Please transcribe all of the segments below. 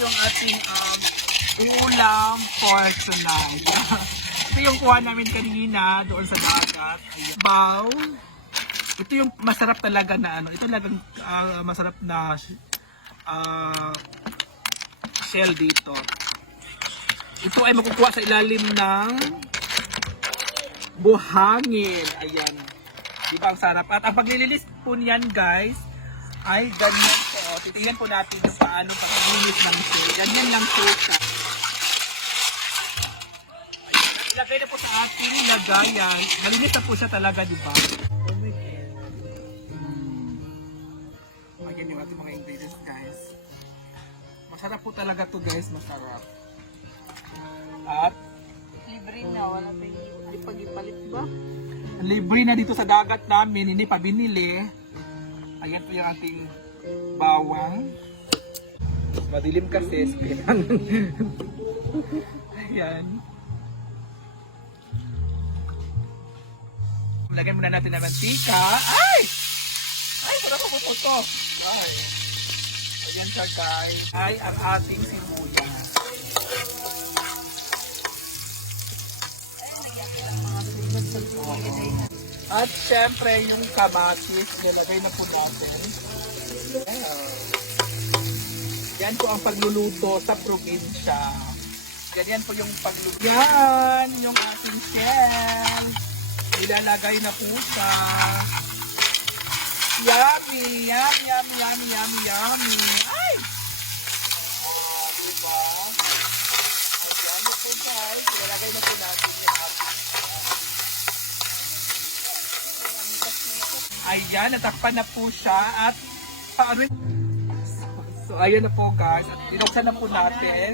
yung ating um, ulam for tonight. ito yung kuha namin kanina doon sa dagat. Ayan. Bao. Ito yung masarap talaga na ano. Ito talagang ah, masarap na ah, shell dito. Ito ay makukuha sa ilalim ng buhangin. Ayan. Diba ang sarap? At ang paglililis po niyan guys, ay ganyan po. Titingnan po natin kung paano paglilis ng shell. Ganyan lang po siya. Ilagay na po sa ating lagayan. Malinis na po siya talaga, di ba? Oh my God. Hmm. Ayan yung ating mga ingredients guys. Masarap po talaga to guys, masarap. At Libre na, wala pa yung pag-ipalit ba? libre na dito sa dagat namin, hindi pa binili. Ayan po yung ating bawang. Madilim kasi, kailangan. Ayan. Lagyan muna natin ng mantika. Ay! Ay, parang pumuputo. Ay. Ayan siya guys. Ay, ang ating sibuyas. At syempre, yung kamatis, nilagay na po natin. Yan po ang pagluluto sa probinsya. Ganyan po yung pagluluto. Yan, yung ating shell. Nilalagay na po siya. Yummy, yummy, yummy, yummy, yummy, yummy. Ay! Oh, diba? Ayan na po guys. Nilalagay na po natin ating Ayan, natakpan na po siya at paano So, ayan na po guys. At binuksan na po natin.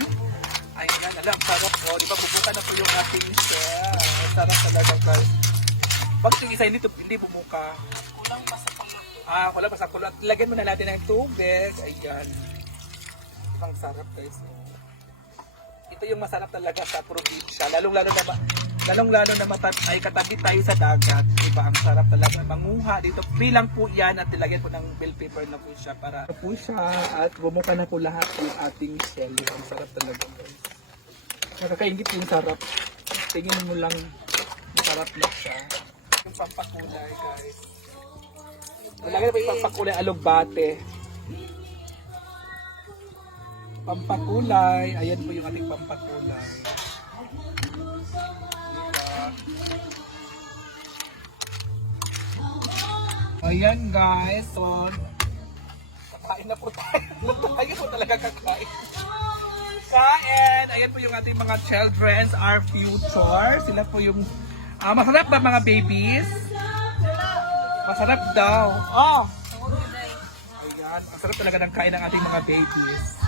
Ayan, alam, sarap po. Di ba, bubuka na po yung ating shell. Sarap talaga guys. Pag ito isa, hindi, to- hindi bumuka. Kulang pa sa pangako. Ah, wala pa sa kulot. Lagyan muna natin ng tubig. Ayan. Ang sarap guys. Ito yung masarap talaga sa probinsya. Lalong-lalo na ma- lalong-lalo na mata- ay katabi tayo sa dagat. Diba? Ang sarap talaga manguha dito. Free lang po yan at nilagyan po ng bill paper na po siya para po siya at bumuka na po lahat yung ating shell. Ang sarap talaga. Nakakaingit yung sarap. Tingin mo lang masarap na siya. Yung pampakulay guys. Malagay na po yung pampakulay alugbate. Pampakulay. Ayan po yung ating pampakulay. Ayan guys. So, kakain na po tayo. Tayo po talaga kakain. Kain! Ayan po yung ating mga children, our future. Sila po yung... Ah, masarap ba mga babies? Masarap daw. Oh! Ayan, ang sarap talaga ng kain ng ating mga babies.